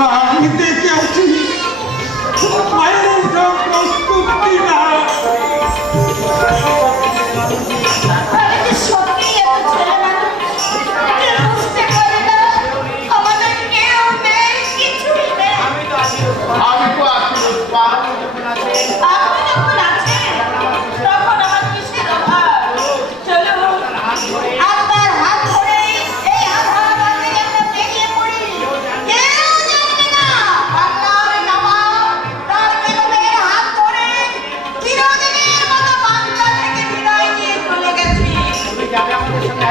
আমি দেখে আছি প্রস্তুত কিনা। আমি তো আছি যাবে আমাদের সঙ্গে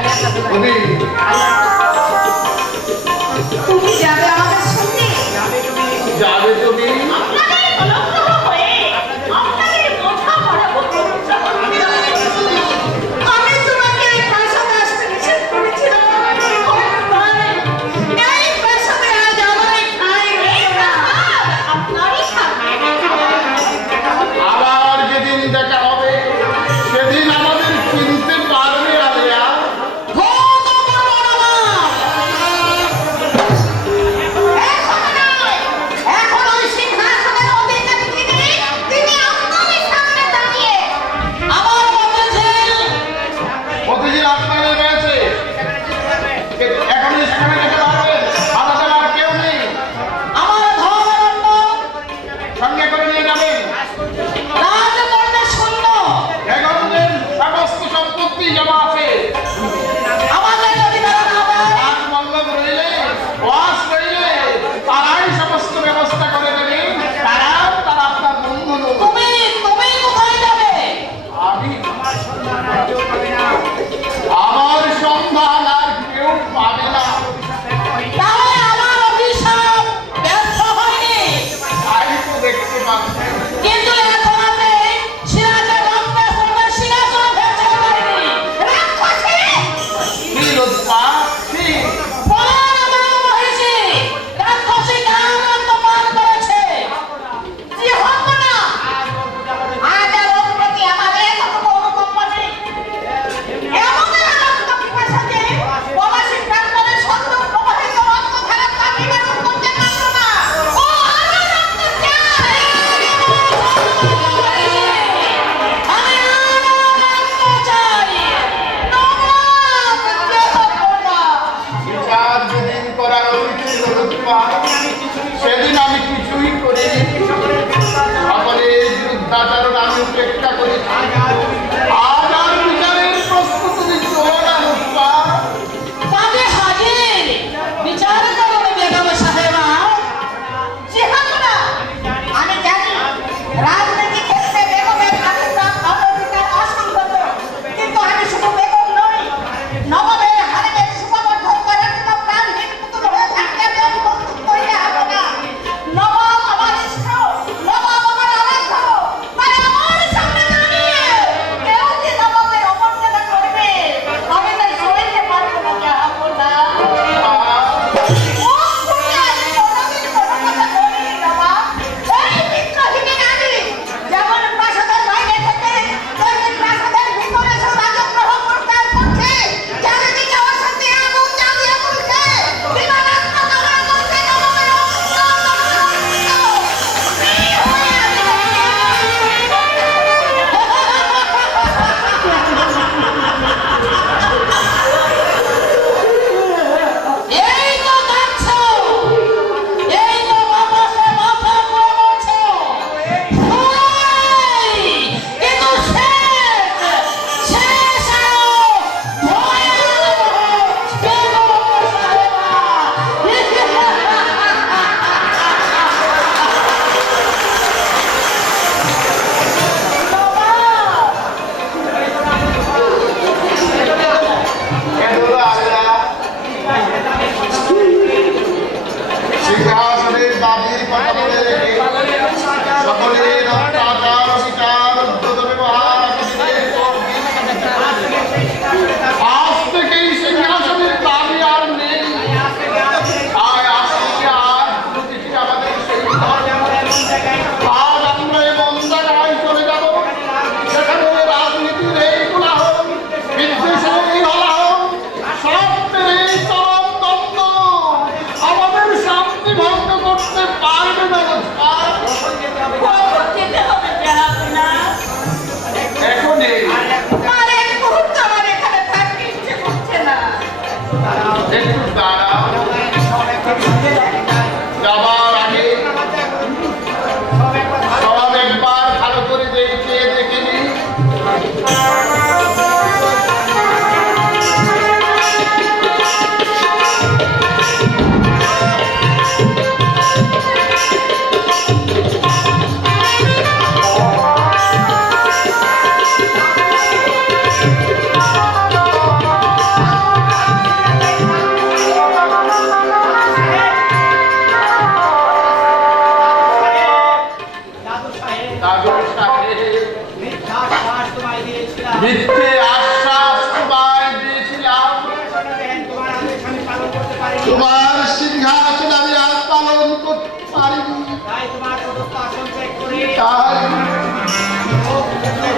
তোমার সিংহাসন আমি আজ পালন করতে পারিনি,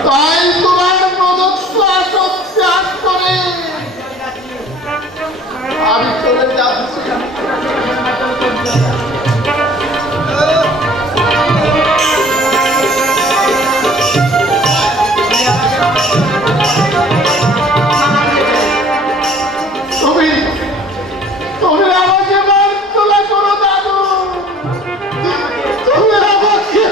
তাই তোমার প্রদত্ত আসন ত্যাগ করে আমি চলে যাচ্ছি। তুমি আমাকে মার্তলা করো দাদু, তুমি আমাকে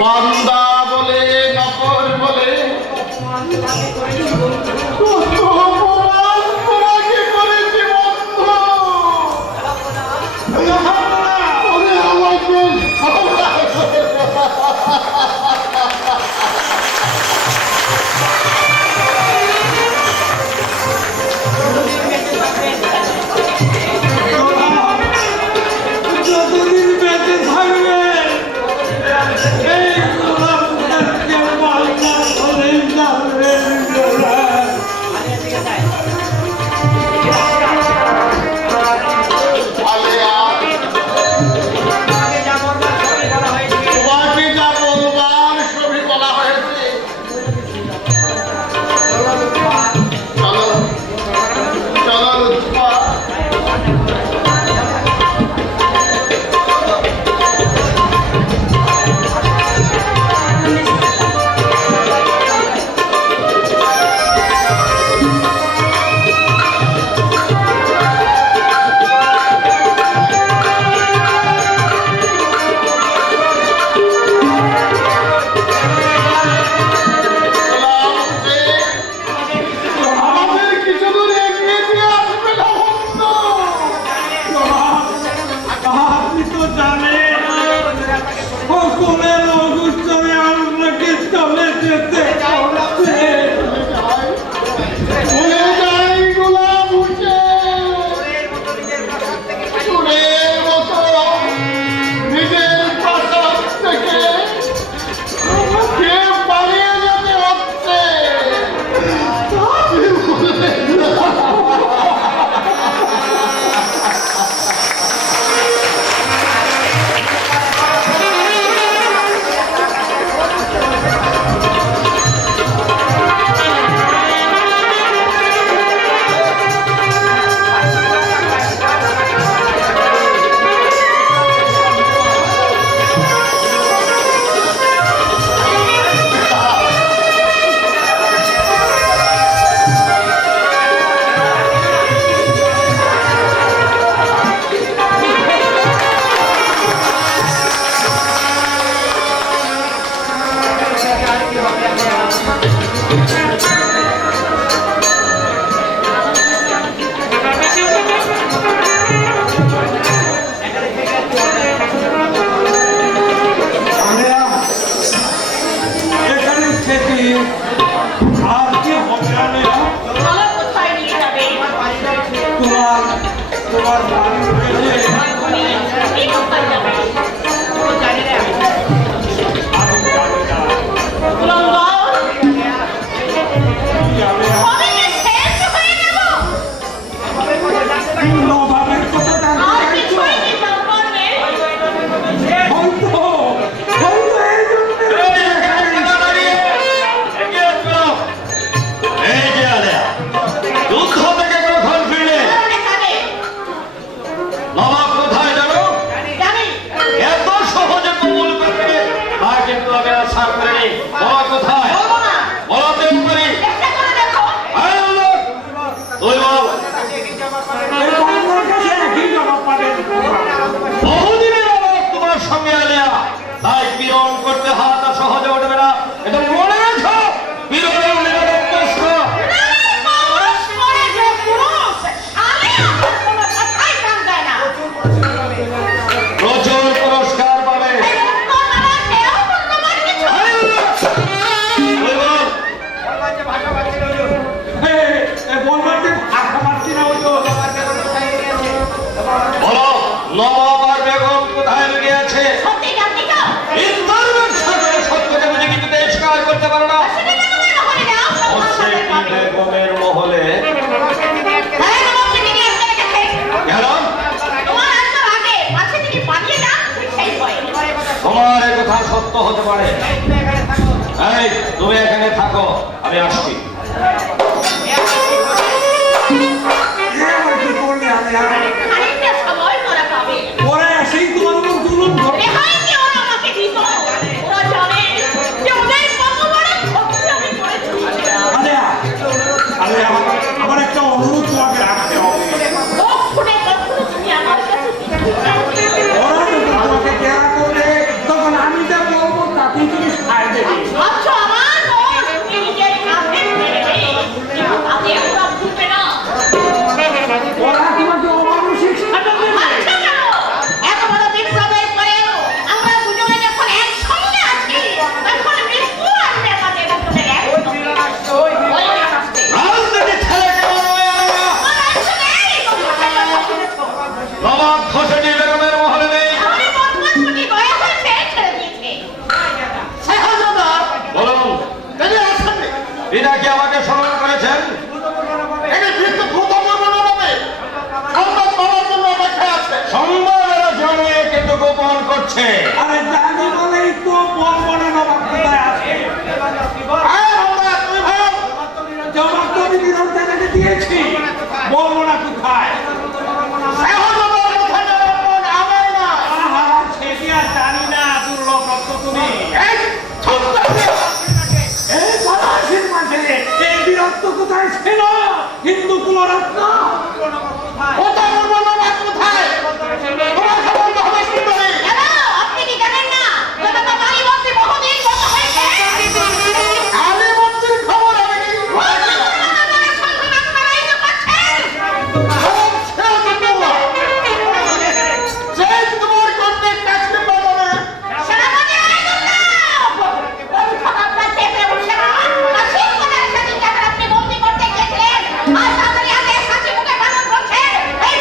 বান্দা বলে নকর বলে তোমাকে করেছি বন্ধু, আমাকে যতদিন বেঁচে থাকবে এই গোলামদেরকে বান্দা বলে যাবে। তোমাকে যা বলবার সবই বলা হয়েছে। চলো চলো লুৎফা। আপনি তো জানেন সকলের অবস্থানে আপনাকে চলে যেতে হচ্ছে। গোলাম হোসেন চোরের মতো নিজের প্রাসাদ থেকে আমাকে পালিয়ে যেতে হচ্ছে। এখানে থেকে আর কি হবে না? তোমার বাড়ি গেলে নবাবের কথা বহুদিনের অভাব তোমার সঙ্গে আলিয়া, তাই পীড়ন কথা সত্য হতে পারে। এই তুমি এখানে থাকো, আমি আসছি। খানিকটা সময় তোরা পাবে। ওরা এসেই তোমার উপর জুলুম করে। রেহাই কি ওরা আমাকে দিত? ওরা জানে যে ওদের কত বড় ক্ষতি আমি করেছি। আলেয়া, আলেয়া, আমার একটা অনুরোধ তোমাকে রাখতে হবে। কখনো কখনো তুমি আমার কাছে ওরা যখন তোমাকে কেয়ার করবে, তখন আমি যা বলবো তাতেই তুমি সায় দেবে। ভাবছো আমার দোষ তুমি নিজের কাছে ফেলে দেবে, কিন্তু তাতে ওরা ভুলবে না। ওরা তোমাকে অমানুষিক সাজা দেবে। আচ্ছা কেন? এত বড় বিপ্লবের পরেও আমরা দুজনে যখন একসঙ্গে আছি, তখন মৃত্যু আসবে আমাদের দুজনের একসঙ্গে। ওই আসতে। রাজনীতি ছেড়ে কেন নয় আলেয়া? আমার আসতে নেই, তুমি কোথায় কথা শুনেছো? নবাব হোসেনি বেগমের মহলে নেই। তাহলে বদমাশটি দয়া করে ছেড়ে দিয়েছে। শাহজাদা, বলুন, তিনি আসেননি। বিনা কি আমাকে স্মরণ করেছেন? এটি কিন্তু দ্রুত বর্ণনা হবে। সংবাদ পাওয়ার জন্য অপেক্ষায় আছে। সংবাদ জানিয়ে কিন্তু গোপন করছে। আরে জানি বলেই তো বলবো না নবাব কোথায় আছে। আয় বাবা, তুমি ভাব। জবাব তো আমি বিরোধীদেরকে দিয়েছি, বলবো না কোথায়। শাহজাদার কথা জানার পর আমার না। আহা, সেটি আর জানি না, দুর্লভ রত্ন তুমি। এই সন্তানকে এই পলাশির মাঝে এই বীরত্ব কোথায় ছিল? হিন্দু কুলরত্ন কোথায় বর্ণনা কোথায়? তোমার খবর তো হবে সুন্দরী। কেন? আপনি কি জানেন না? ওটা তো বাড়িবন্দি বহুদিন গত হয়েছে। আলী মন্ত্রীর খবর আমি কি বলছি? আপনারা সংখ্যা আপনারাই তো করছেন। খবর ছেড়ে দিতে হবে। যে তোমার করতে কাজকে পারবে। সেনাপতি আইনুল্লাহ! কোন খবরটা চেপে উঠছে না? কাশিম কোথায় সেদিনকে আপনি বন্দি করতে গিয়েছিলেন? আর তাড়াতাড়ি আদেশ হাসি মুখে পালন করছেন। এই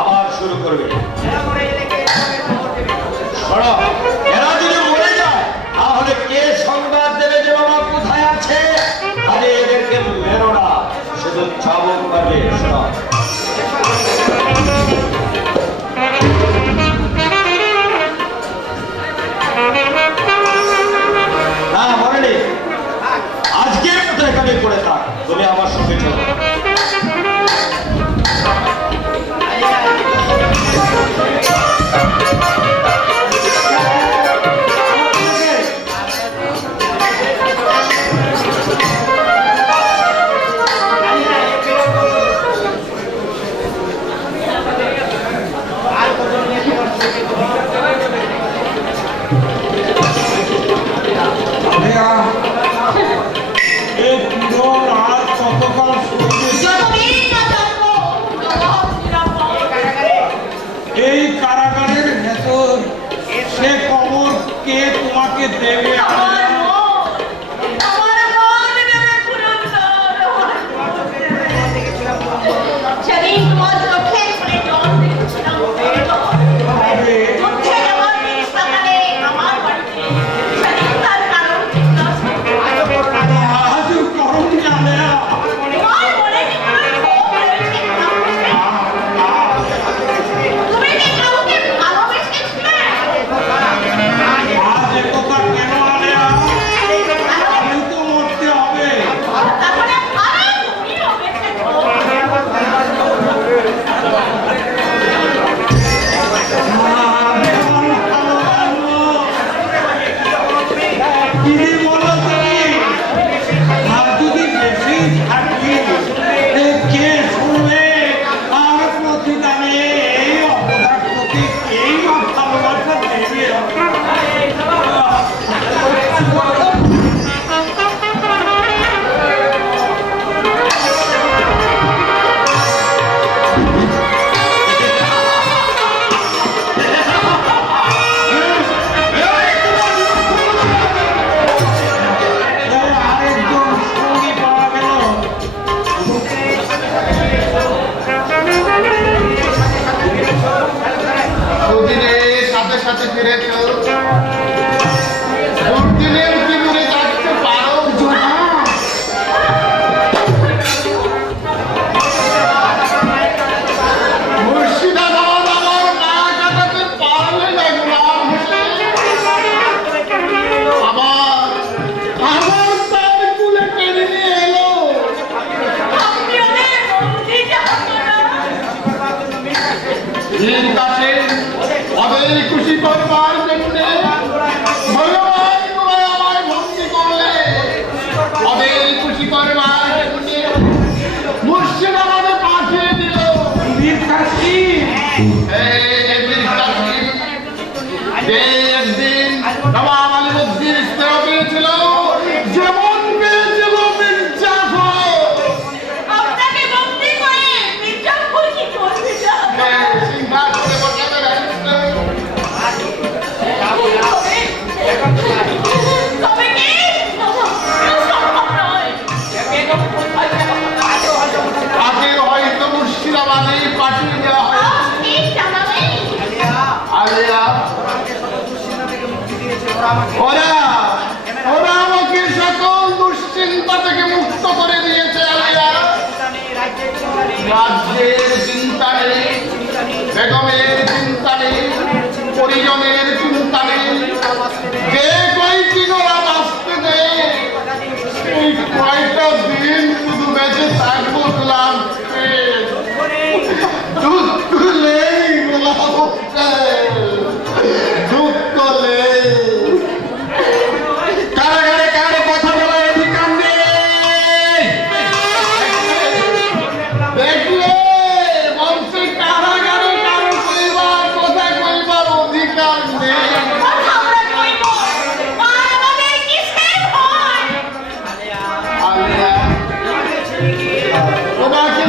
আবার শুরু করবে। শোনো, এরা যদি মরে যায় তাহলে কে সংবাদ দেবে যে বাবা কোথায় আছে? আরে এদেরকে মেরো না, শুধু চাবুক মারবে। শোনো, না মনে নেই, আজকের মতো এখানে পড়ে থাক, তুমি আমার সঙ্গে চলো। এই কারাগারের ভেতর সে কবর কে তোমাকে দেবে? ওরা আমাকে সকল দুশ্চিন্তা থেকে মুক্ত করে দিয়েছে। রাজ্যের চিন্তা নেই, বেগমের চিন্তা নেই, পরিজনের চিন্তা নেই, যে কয়দিন ওরা বাঁচতে দেয় এই কয়টা দিন শুধু বেঁচে থাকবো গোলাম দুঃখ নেই, গোলাম দুঃখ নেই। কারাগারে কারো কথা বলার অধিকার নেই। দেখলে বংশে কারাগারে কারো কইবার কথা কইবার অধিকার নেই। আলিয়া, তোমাকে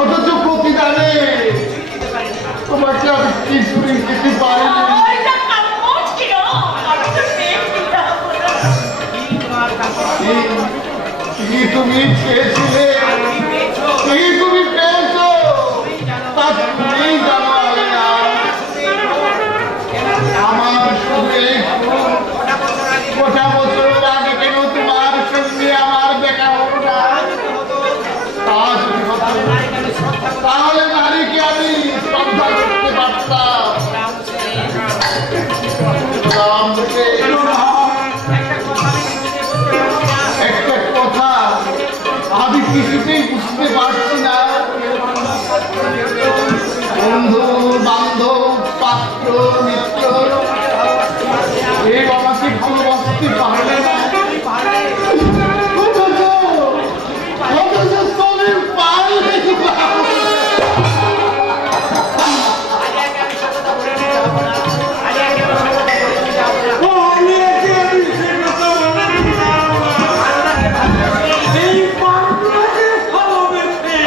অথচ প্রতিদানে তোমাকে আমি কিছুই দিতে পারিনি। ওইটা কাম্য ছিল, আমি তো পেয়েছিলাম। কি তুমি চেয়েছিলে, কি তুমি পেয়েছো, তা তুমি জানো আলেনা। আমার শুধু এই গোটা বছর আগে কেন তোমার সঙ্গে আমার দেখা হলো না, তা যদি হতো তাহলে নারীকে আমি শ্রদ্ধা করতে পারতাম। একটা কথা আমি কিছুতেই বুঝতে পারছি না, বন্ধু বান্ধব পাত্র মিত্র এই আমাকে ভালোবাসতে পারবে না, অথচ তুমি পারলে না। এই বাংলাকে ভালোবেসে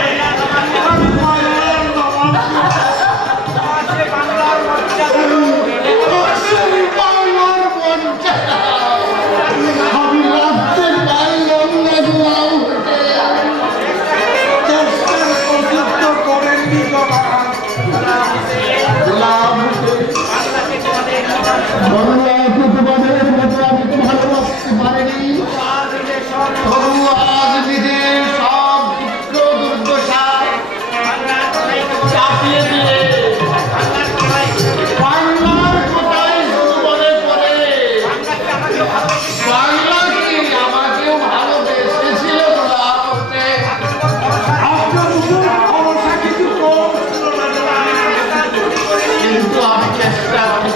আমি বাংলার সেই বাংলার মঞ্চাটা আমি রাখতে পারলাম না গোলাম হোসেন। চেষ্টার প্রযুক্ত করেননি গোলাম গোলাম হোসেন, বাংলাকে তোমাদের মতো আমি তো ভালোবাসতে পারিনি, তবু আজ নিজের সব দুঃখ দুর্দশা চাপিয়ে দিয়ে বাংলার কথাই শুধু মনে পড়ে। বাংলা কি আমাকেও ভালোবেসেছিল গোলাম হোসেন? আপনার উপর ভরসা কিছু কম ছিল না গোলাম। কিন্তু আমি চেষ্টা করি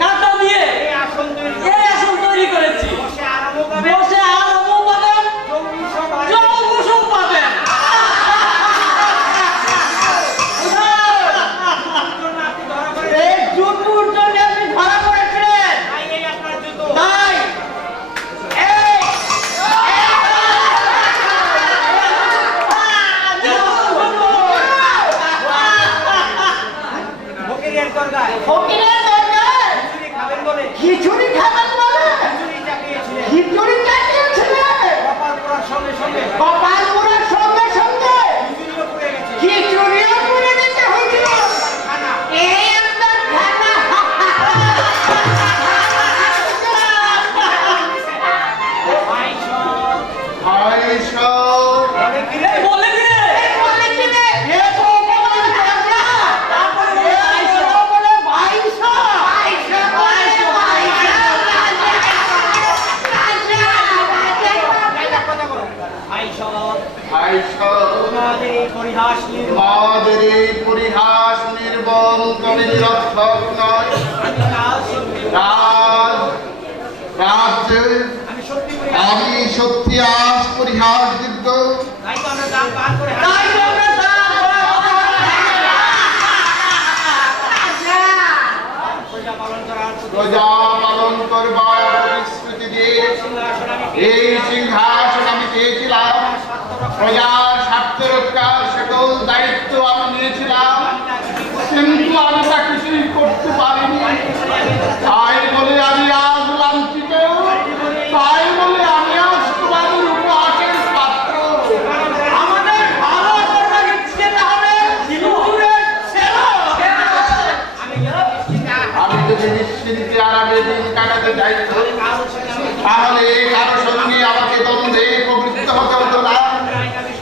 কাঁটা দিয়ে এই আসন তৈরি করেছি। বসে আরামও পাবেন, জলকুসুম পাবেন। এই জুতুর জন্য আপনি ধরা পড়েছিলেন। তাই ফকিরের দরকার খিচুড়ি খাবেন বলে খিচুড়ি চাপিয়েছিলেন কপাল পোড়ার সঙ্গে সঙ্গে খিচুড়িও পুড়ে দিতে হয়েছিল। এই আপনার খানা বলে দিয়ে বলে দিলে এ তো অপমান করা। তারপরে ভাইসো বলে ভাইসো ভাইসো বলে আমাদের এই পরিহাস নির্বল করে নিরর্থক নয়। রাজ্যে আমি সত্যি আজ পরিহাসযোগ্য। তাই তো আমরা দান পান করে প্রজা পালন করবার প্রতিশ্রুতি দিয়ে এই সিংহাসন আমি পেয়েছিলাম। প্রজার স্বার্থ রক্ষার সকল দায়িত্ব আমি নিয়েছিলাম, কিন্তু আমি তা কিছুই করতে পারিনি। তাই বলে আমি আজ লাঞ্ছিত, তাই বলে আমি আজ তোমাদের উপহাসের পাত্র। আমাদের ভালো করবে ইচ্ছে তাহলে হুজুরের ছেলে। আমি যদি নিশ্চিন্তে আরামে দিন কাটাতে চাইত, তাহলে কারো সঙ্গে আমাকে দ্বন্দ্বে প্রবৃত্ত হতে হতো না।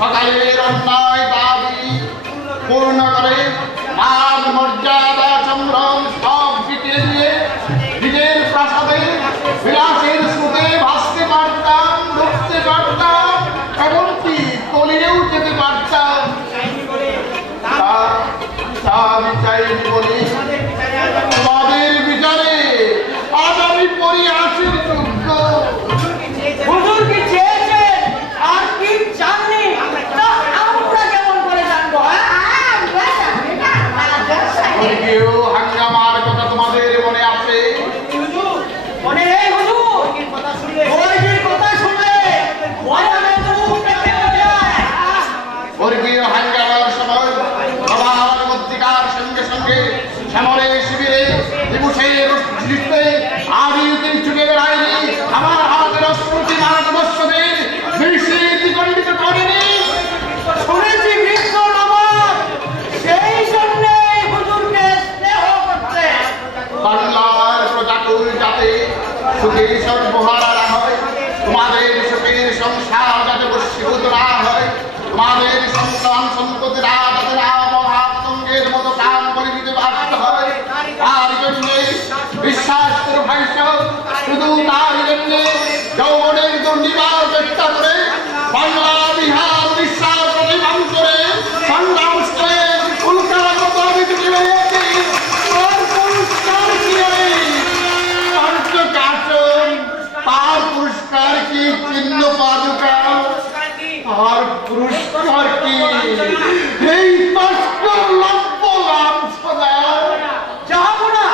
সকালের অন্যায় দাবি পূর্ণ করে মান মর্যাদা সম্ভ্রম সব বিটিয়ে দিয়ে নিজের প্রাসাদে বিলাসের স্রোতে ভাসতে পারতাম, ঢুকতে পারতাম, এমনকি তলিয়েও যেতে পারতাম। তা আমি চাইনি বলি তোমাদের বিচারে আজ আমি পরিহাসের যোগ্য। হুজুর কি চেয়েছেন আর কি চাননি তা আমরা কেমন করে জানবো? কেউ হাঙ্গামার কথা তোমাদের মনে আছে? মনে নেই হুজুর? বর্গীর কথা শুনলে ময়দানে তো মুখ দেখতে পাওয়া যায়। বর্গীয় হাঙ্গামার সময় সবার মধ্যিকার সঙ্গে সঙ্গে শ্যামলে শিবিরে দিবসের দৃষ্টিতে আমি ছুটে বেড়াইনি। আমার হাতের অস্ত্রটি ভারতবর্ষদের বিস্মৃতি খণ্ডিত করেনি। শুনেছি কৃষ্ণ নমক সেই জন্যে হুজুরকে স্নেহ করতে। বাংলার প্রজাকুল যাতে সুখে সর্বহারা না হয়, তোমাদের সুখের সংসার যাতে বশীভূত না হয়, তোমাদের সন্তান সন্ততিরা যাতে না মহাতঙ্গের মতো প্রাণ বলি দিতে বাধ্য হয়, তার জন্যে বিশ্বাস করে ভাইস, শুধু তার জন্যে যৌবনের দুর্নিবার চেষ্টা করে বাংলা বিহার উড়িষ্যা প্রতিমান করে সংগ্রাম করে কলকাতার মতো আমি তুমি রয়েছি। আর পুরস্কার কি রে? কাচন তার পুরস্কার কি? চিহ্ন পাদুকা। আর পুরস্কার কি? এই কষ্ট লম্ব লাভ সদা যাবো না,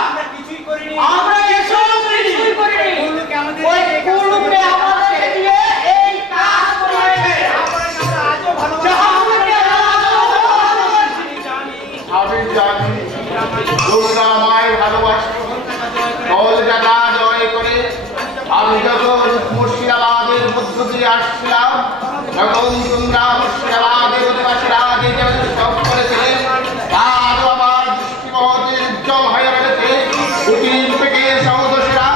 আমরা এসব কিছুই করিনি। ওই কুলুকে আমাদেরকে দিয়ে এই কাজ করিয়েছে। যাহা আমাকে আমি জানি তোমরা আমায় ভালোবাসো। কলকাতা জয় করে আমি যখন মুর্শিদাবাদের মধ্য দিয়ে আসছিলাম, তখন তোমরা মুর্শিদাবাদের অধিবাসীরা যে সব করেছিলে তার আমার দৃষ্টিপথের উজ্জ্বল হয়ে রয়েছে। উকিল থেকে সহদস্যরা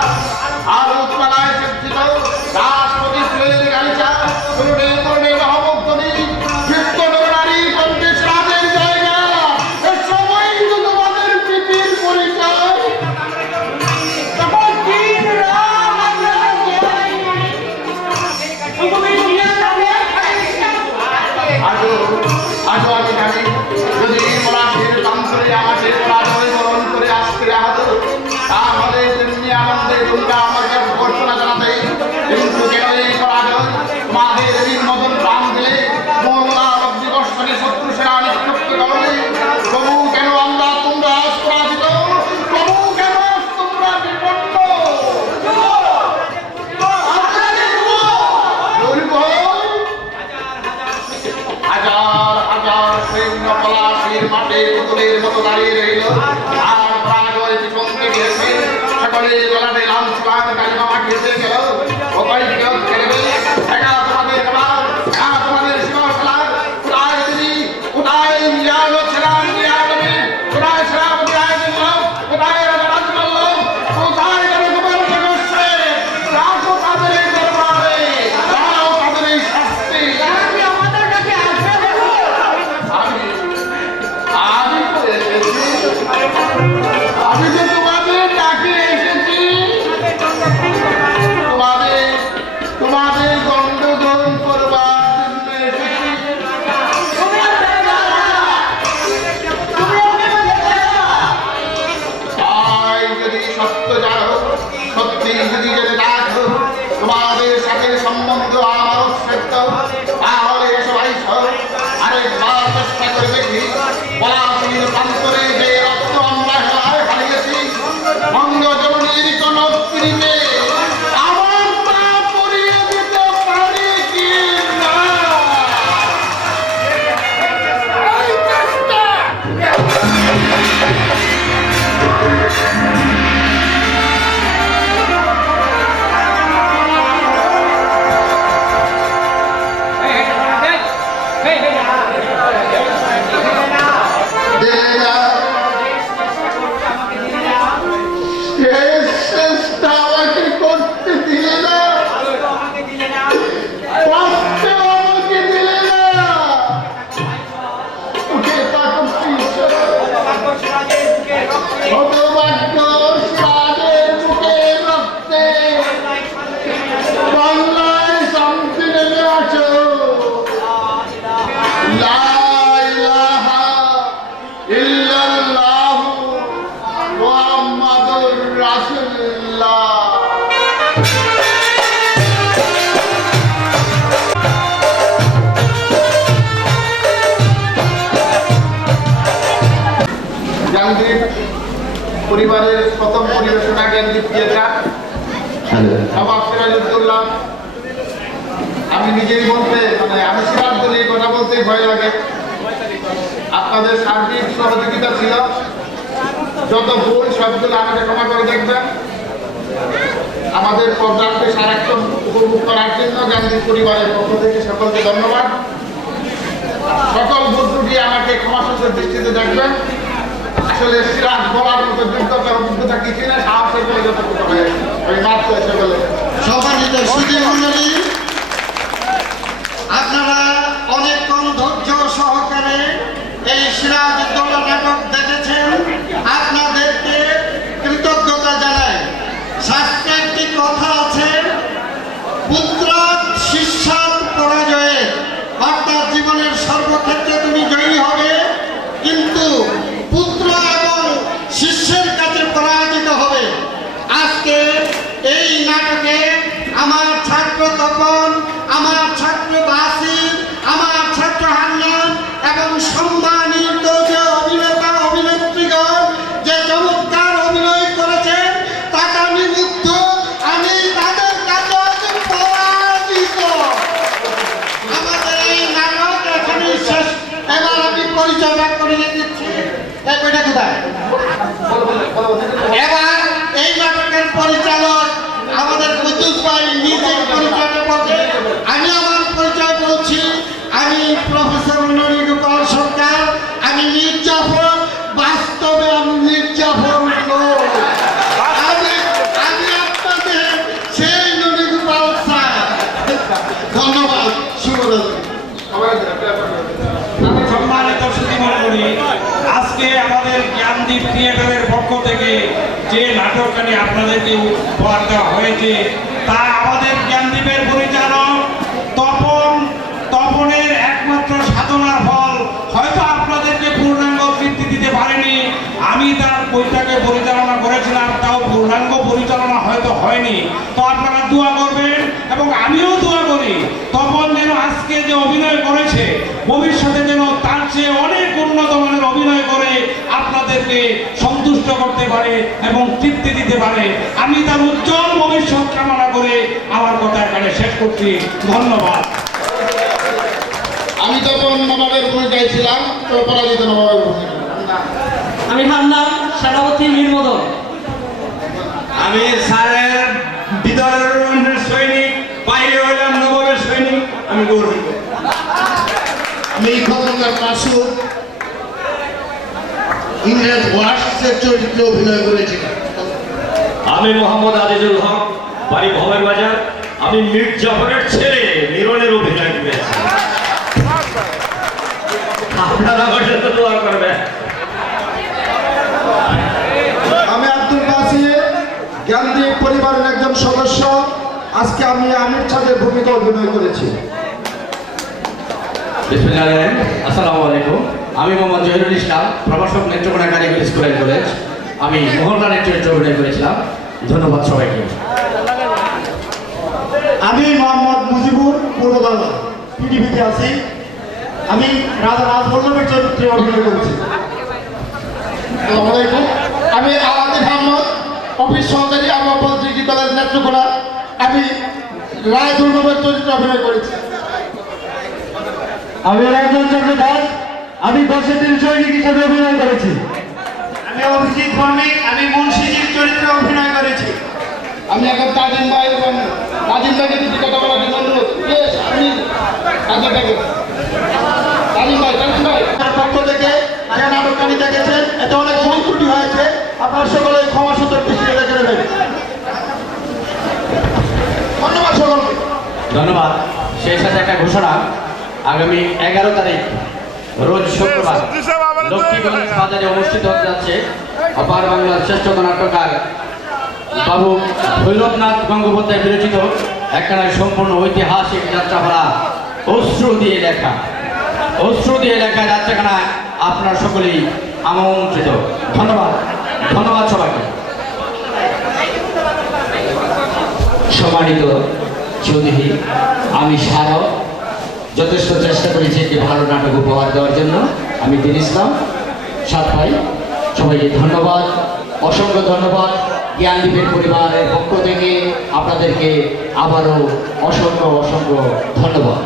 আলোচনায় সজ্জিত রাষ্ট্রপতি ফুলের গালিচা করুণে করুণে মহম্মদী যুক্ত নারীর কণ্ঠে রাজের জায়গা। এ সময় তো তোমাদের প্রীতির পরিচয়। তখন দিন রাত আমরা তুমি নিয়ে যাবে। স্তম্ভের মতো দাঁড়িয়ে রইল। আর প্রাগ ওই পিছন থেকে এসে সকলের গলাতে লাল সুলাম কালিমা মাখিয়ে গেল। ওপাই কেউ খেলবে একা তোমাদের খাবার, তোমাদের সীমা খেলার কোথায় তিনি, কোথায় নিয়ালো ছিলাম নিয়ালবি, কোথায় ছিলাম নিয়াল, কোথায় রাজমল্ল, কোথায় তোমার জগৎসে রাখো তাদের দরবারে, দাও তাদের এই শাস্তি। আমাদের কাছে আসবে আমি তো এসেছি, আমি তো তোমাদের ডাকে এসেছি, তোমাদের দণ্ডগ্রহণ করবার জন্য এসেছি। তাই যদি সত্য জানো, সত্যি যদি জেনে দেখো তোমাদের সাথে সম্বন্ধ আমার সত্য, তাহলে সবাই আরেকবার চেষ্টা করে দেখি পলাশীর প্রান্তরে যে রক্ত আমরা হেলায় হারিয়েছি বঙ্গজননীর কনকপ্রীতে আমার পা পরিয়ে দিতে পারি কি না? দিলে না, শেষ চেষ্টা আমাকে করতে দিলে না, কষ্ট আমাকে দিলে না। উঠে থাকো ঈশ্বর, হতভাগ্য সিরাজের বুকের রক্তে বাংলায় শান্তি নেমে আসো। লা ইলাহা ইল্লাল্লাহু মুহাম্মাদুর রাসূলুল্লাহ। জ্ঞানদীপ পরিবারের প্রথম পরিবেশনা জ্ঞানদীপ থিয়েটার, নবাব সিরাজউদ্দৌলা। আমি নিজেই বলতে আমি সিরাজ বলে এই কথা বলতেই ভয় লাগে। আপনাদের সার্বিক সহযোগিতা ছিল, যত ভুল সবগুলো আমাকে ক্ষমা করে দেখবেন। আমাদের পর্যাপ্ত সারাক্ষণ উপভোগ করার জন্য জ্ঞানদীপ পরিবারের পক্ষ থেকে সকলকে ধন্যবাদ। সকল ভুল ত্রুটি আমাকে ক্ষমাসুন্দর দৃষ্টিতে দেখবেন। আসলে সিরাজ বলার মতো যোগ্যতা অভিজ্ঞতা কিছুই না, সাহসের বলে যতটুকু হয়ে আমি মাত্র এসে বলে সম্মানিত সুধী মণ্ডলী, আপনারা অনেকক্ষণ ধৈর্য সহকারে এই সিরাজউদ্দৌলা নাটক দেখেছেন। আপনাদেরকে কৃতজ্ঞতা জানাই। শাস্ত্রে একটি কথা আছে, পুত্র শিষ্যাৎ পরাজয়ে, অর্থাৎ জীবনের সর্বক্ষেত্রে তুমি জয়ী হবে, কিন্তু পুত্র এবং শিষ্যের কাছে পরাজিত হবে। আজকে এই নাটকে আমার ছাত্র তপন, আমার ছাত্র বাসির, আমার ছাত্র হান্নান এবং সম্মানিত যে অভিনেতা অভিনেত্রীগণ যে চমৎকার অভিনয় করেছেন তাতে আমি মুগ্ধ। আমি তাদের কাছে পরাজিত। আমাদের এই নাটক এখানেই শেষ। এবার আমি পরিচয়টা করে দিচ্ছি। এই বইটা কোথায়? এবার এই নাটকের পরিচালক আমাদের কুদ্দুস ভাই নিজের পরিচয়টা বলছে। আমি আমার পরিচয় বলছি। আমি প্রফেসর ননীগোপাল সরকার। আমি মির্জাফর, বাস্তবে আমি মির্জাফর নই। আমি আপনাদের সেই ননীগোপাল স্যার। ধন্যবাদ। শুভরাত্রি। সম্মানিত সুধী মণ্ডলী, আজকে আমাদের জ্ঞানদীপ থিয়েটারের পক্ষ থেকে যে নাটকখানি আপনাদেরকে উপহার দেওয়া হয়েছে তা আমাদের জ্ঞানদীপের পরিচালক তপনের একমাত্র সাধনার ফল। হয়তো আপনাদেরকে পূর্ণাঙ্গ বৃত্তি দিতে পারেনি, আমি তার বইটাকে পরিচালনা করেছিলাম, তাও পূর্ণাঙ্গ পরিচালনা হয়তো হয়নি। তো আপনারা দোয়া করবেন এবং আমিও দোয়া করি তপন যেন আজকে যে অভিনয় করেছে ভবিষ্যতে যেন তার চেয়ে অনেক উন্নত মানের অভিনয় করে আপনাদেরকে সন্তুষ্ট করতে পারে এবং তৃপ্তি দিতে পারে। আমি তার উজ্জ্বল ভবিষ্যৎ কামনা করে আমার কথা এখানে শেষ করছি। ধন্যবাদ। আমি তখন নবাবের ভূমিকায় ছিলাম, তো পরাজিত নবাবের ভূমিকা। আমি হামলাম সেনাপতি মীর মদন। আমি স্যারের ভিতরের সৈনিক, বাইরে হইলাম নবাবের সৈনিক, আমি গর্বিত। আমি খন্দকার মাসুদ ইংরেজ ওয়ার্সের চরিত্রে অভিনয় করেছিলাম। আমি মোহাম্মদ আজিজুল হক, বাড়ি ভবের বাজার। আমি মীর জাফরের ছেলে মিরনের অভিনয় করেছি। আপনারা আমার সাথে দোয়া করবেন। আমি আব্দুল বাসির গান্ধী পরিবারের একজন সদস্য। আজকে আমি আমির ছাদের ভূমিকা অভিনয় করেছি। আসসালামু আলাইকুম। আমি মোহাম্মদ জহিরুল ইসলাম, প্রভাষক নেত্রকোনা কারিগরি স্কুল অ্যান্ড কলেজ। আমি মোহনলালের চরিত্রে অভিনয় করেছিলাম। ধন্যবাদ সবাইকে। আমি মোহাম্মদ মুজিবুর পূর্ববাংলা পিডিপিতে আছি। আমি রাজা রাজবল্লভের চরিত্রে অভিনয় করেছি। আসসালামু আলাইকুম। আমি আলাদিন আহমদ, অফিস সহকারী আবহাওয়া ডিগ্রি কলেজ নেত্রকোনা। আমি রায় দুর্গমের চরিত্রে অভিনয় করেছি। আমি রাজন চন্দ্র দাস, আমি 10 সৈনিক হিসেবে অভিনয় করেছি। আমি অভিজিৎ ভৌমিক, আমি মুন্সিজির চরিত্রে অভিনয় করেছি। আমি এখন তাজিম ভাই এবং তাজিম ভাইকে দুটি কথা বলার জন্য অনুরোধ। প্লিজ আপনি আগে থাকেন। তাজিম ভাই তার পক্ষ থেকে যে নাটকখানি দেখেছেন, এতে অনেক ভুল ত্রুটি হয়েছে। আপনার সকলে ক্ষমা সুন্দর দৃষ্টিতে দেখে নেবেন। ধন্যবাদ সকলকে। ধন্যবাদ। সেই সাথে একটা ঘোষণা, আগামী 11 তারিখ রোজ শুক্রবার লক্ষ্মীগঞ্জ বাজারে অনুষ্ঠিত হতে যাচ্ছে অপার বাংলার শ্রেষ্ঠ নাট্যকার বাবু ভৈরবনাথ গঙ্গোপাধ্যায় বিরচিত একখানা সম্পূর্ণ ঐতিহাসিক যাত্রাপালা অশ্রু দিয়ে লেখা যাত্রাখানা আপনার সকলেই আমন্ত্রিত। ধন্যবাদ। ধন্যবাদ সবাইকে। সম্মানিত চৌধুরী, আমি স্মারক যথেষ্ট চেষ্টা করেছি একটি ভালো নাটক উপহার দেওয়ার জন্য। আমি দিন ইসলাম সাত ভাই, সবাইকে ধন্যবাদ, অসংখ্য ধন্যবাদ। জ্ঞানদীপের পরিবারের পক্ষ থেকে আপনাদেরকে আবারও অসংখ্য ধন্যবাদ।